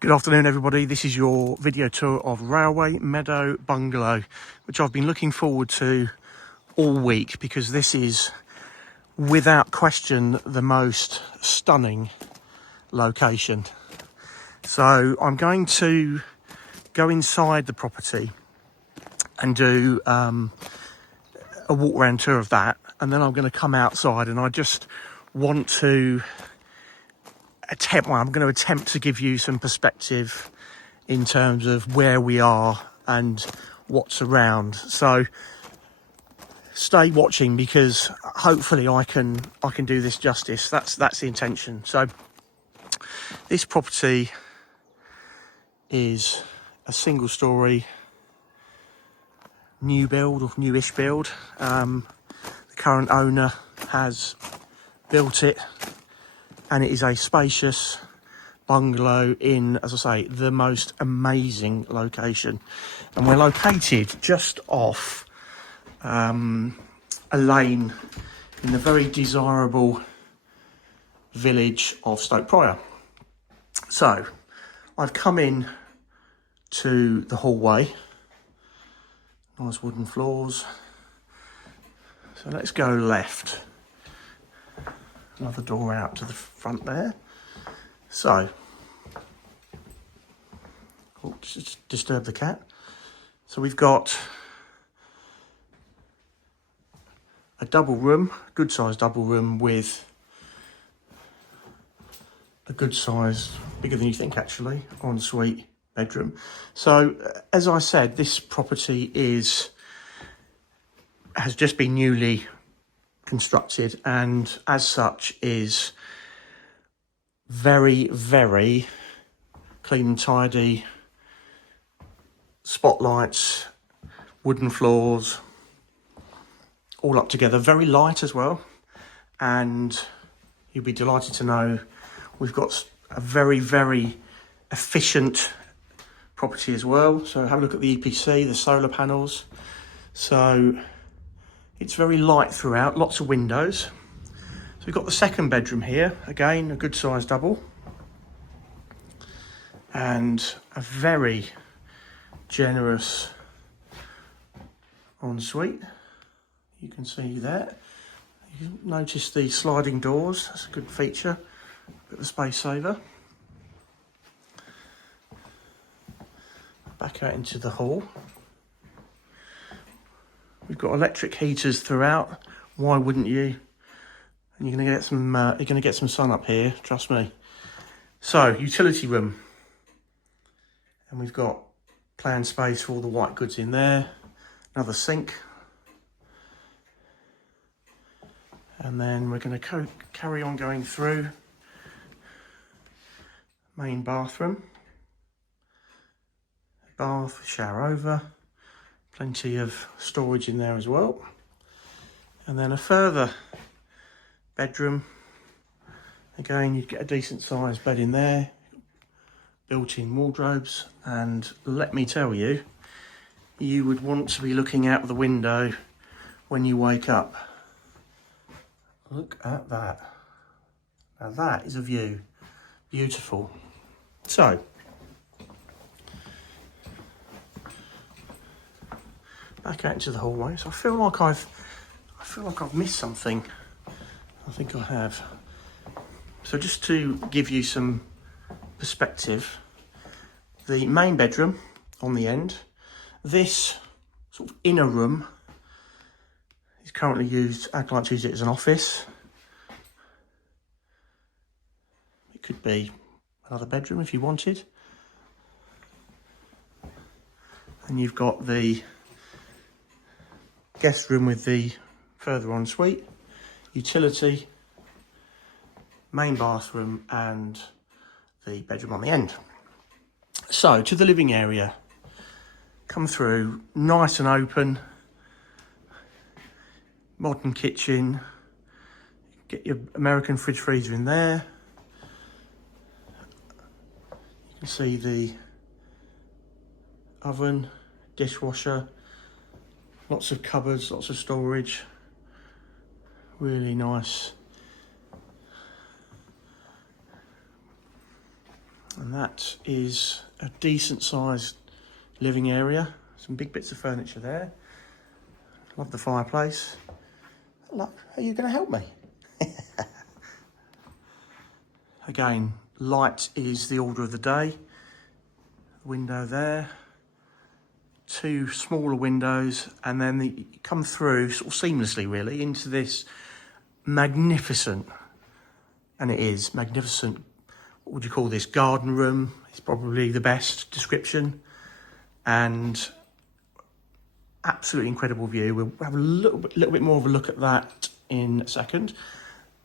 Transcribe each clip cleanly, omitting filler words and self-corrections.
Good afternoon, everybody. This is your video tour of Railway Meadow Bungalow, which I've been looking forward to all week because this is, without question, the most stunning location. So I'm going to go inside the property and do a walk around tour of that, and then I'm going to come outside and I just want to I'm going to attempt to give you some perspective in terms of where we are and what's around. So stay watching because hopefully I can do this justice. That's the intention. So this property is a single story new build or newish build. The current owner has built it, and it is a spacious bungalow in, as I say, the most amazing location. And we're located just off a lane in the very desirable village of Stoke Prior. So I've come in to the hallway, nice wooden floors. So let's go left. Another door out to the front there. So, just disturb the cat. So we've got a double room, good sized double room with a good sized, bigger than you think actually, ensuite bedroom. So as I said, this property has just been newly constructed and as such is very, very clean and tidy. Spotlights, wooden floors, all up together, very light as well. And you'll be delighted to know we've got a very, very efficient property as well. So have a look at the EPC, the solar panels. So it's very light throughout, lots of windows. So we've got the second bedroom here, again, a good sized double. And a very generous ensuite. You can see there. You notice the sliding doors, that's a good feature, bit of a space saver. Back out into the hall. We've got electric heaters throughout. Why wouldn't you? And you're going to get some sun up here, trust me. So, utility room. And we've got planned space for all the white goods in there. Another sink. And then we're going to carry on going through. Main bathroom. Bath, shower over. Plenty of storage in there as well. And then a further bedroom. Again, you'd get a decent sized bed in there. Built-in wardrobes. And let me tell you, you would want to be looking out the window when you wake up. Look at that. Now that is a view. Beautiful. So, back out into the hallway. So I feel like I've missed something. I think I have. So just to give you some perspective, the main bedroom on the end, this sort of inner room is currently used, I'd like to use it as an office. It could be another bedroom if you wanted. And you've got the guest room with the further ensuite, utility, main bathroom and the bedroom on the end. So to the living area, come through, nice and open, modern kitchen, get your American fridge freezer in there. You can see the oven, dishwasher, lots of cupboards, lots of storage, really nice And that is a decent sized living area. Some big bits of furniture there. Love the fireplace. Look, are you going to help me? Again, light is the order of the day. Window there. Two smaller windows, and then you come through sort of seamlessly really into this magnificent, and it is magnificent, what would you call this, garden room? It's probably the best description, and absolutely incredible view. We'll have a little bit more of a look at that in a second.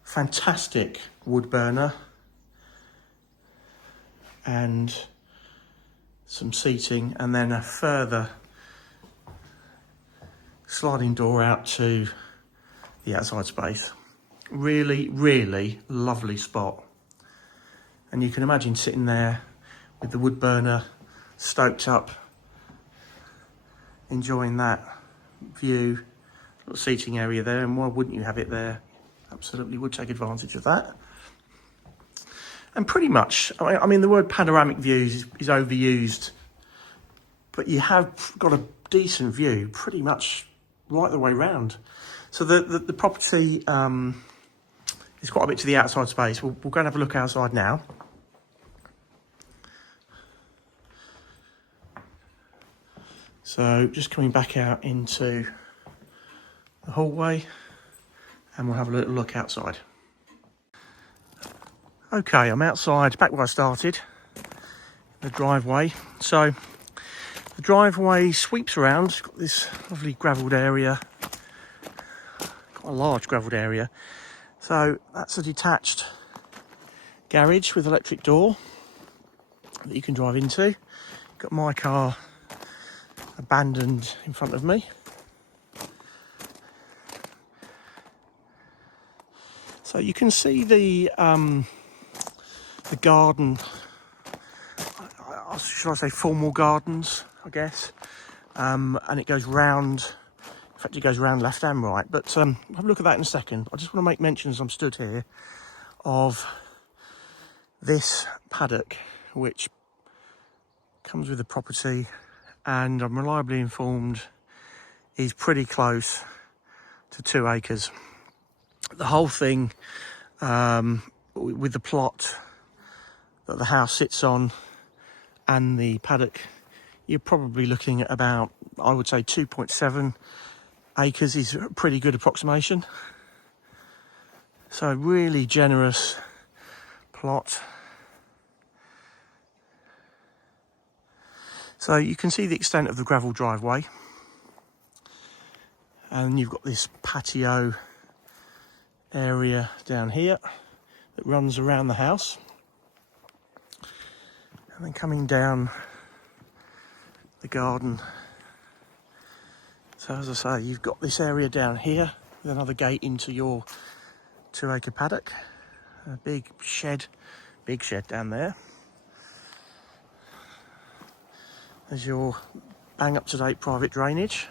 Fantastic wood burner and some seating, and then a further sliding door out to the outside space. Really, really lovely spot. And you can imagine sitting there with the wood burner stoked up, enjoying that view. Little seating area there, and why wouldn't you have it there? Absolutely would take advantage of that. And pretty much, I mean the word panoramic views is overused, but you have got a decent view pretty much right the way round. So the property is quite a bit to the outside space. We'll go and have a look outside now. So just coming back out into the hallway, and we'll have a little look outside. Okay, I'm outside, back where I started, the driveway. So the driveway sweeps around. It's got this lovely gravelled area, quite a large gravelled area. So that's a detached garage with electric door that you can drive into. Got my car abandoned in front of me. So you can see the garden, should I say formal gardens, I guess, and it goes round, in fact it goes round left and right, but have a look at that in a second. I just want to make mention as I'm stood here of this paddock which comes with the property, and I'm reliably informed is pretty close to 2 acres. The whole thing with the plot that the house sits on and the paddock, you're probably looking at about, I would say 2.7 acres is a pretty good approximation. So really generous plot. So you can see the extent of the gravel driveway, and you've got this patio area down here that runs around the house. And then coming down the garden. So as I say, you've got this area down here with another gate into your 2 acre paddock. A big shed down there. There's your bang up to date private drainage.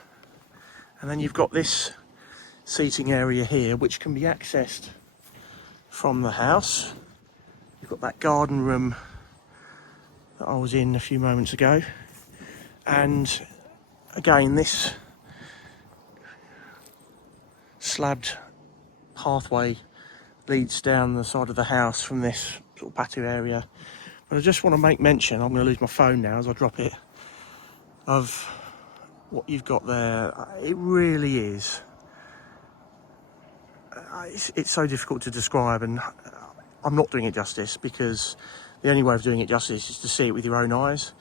And then you've got this seating area here which can be accessed from the house. You've got that garden room that I was in a few moments ago, and again this slabbed pathway leads down the side of the house from this sort of patio area. But I just want to make mention, I'm going to lose my phone now as I drop it, of what you've got there. It really is, it's so difficult to describe, and I'm not doing it justice, because the only way of doing it justice is to see it with your own eyes.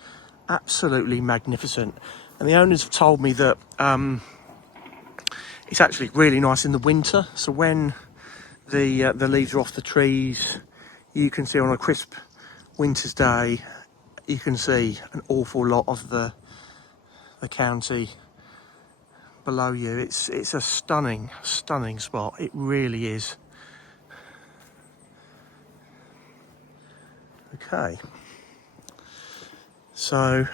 Absolutely magnificent. And the owners have told me that it's actually really nice in the winter. So when the leaves are off the trees, you can see on a crisp winter's day, you can see an awful lot of the county below you. It's a stunning spot. It really is. Okay, so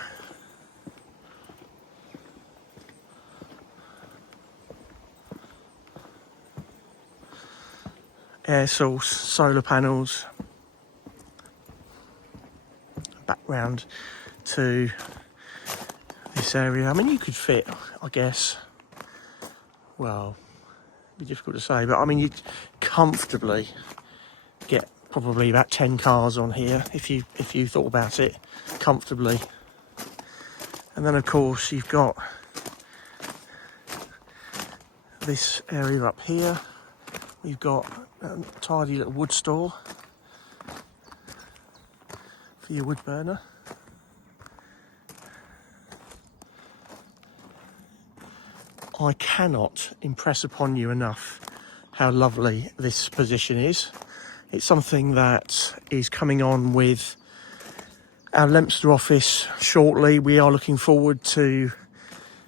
air source, solar panels, back round to this area. I mean, you could fit, I guess, well, it'd be difficult to say, but I mean, you'd comfortably get probably about 10 cars on here if you thought about it comfortably. And then of course you've got this area up here. We've got a tidy little wood store for your wood burner. I cannot impress upon you enough how lovely this position is. It's something that is coming on with our Leominster office shortly. We are looking forward to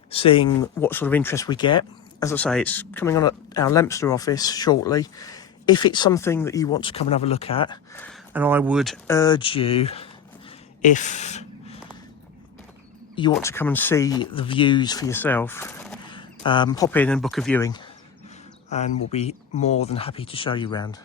seeing what sort of interest we get. As I say, it's coming on at our Leominster office shortly. If it's something that you want to come and have a look at, and I would urge you, if you want to come and see the views for yourself, pop in and book a viewing, and we'll be more than happy to show you around.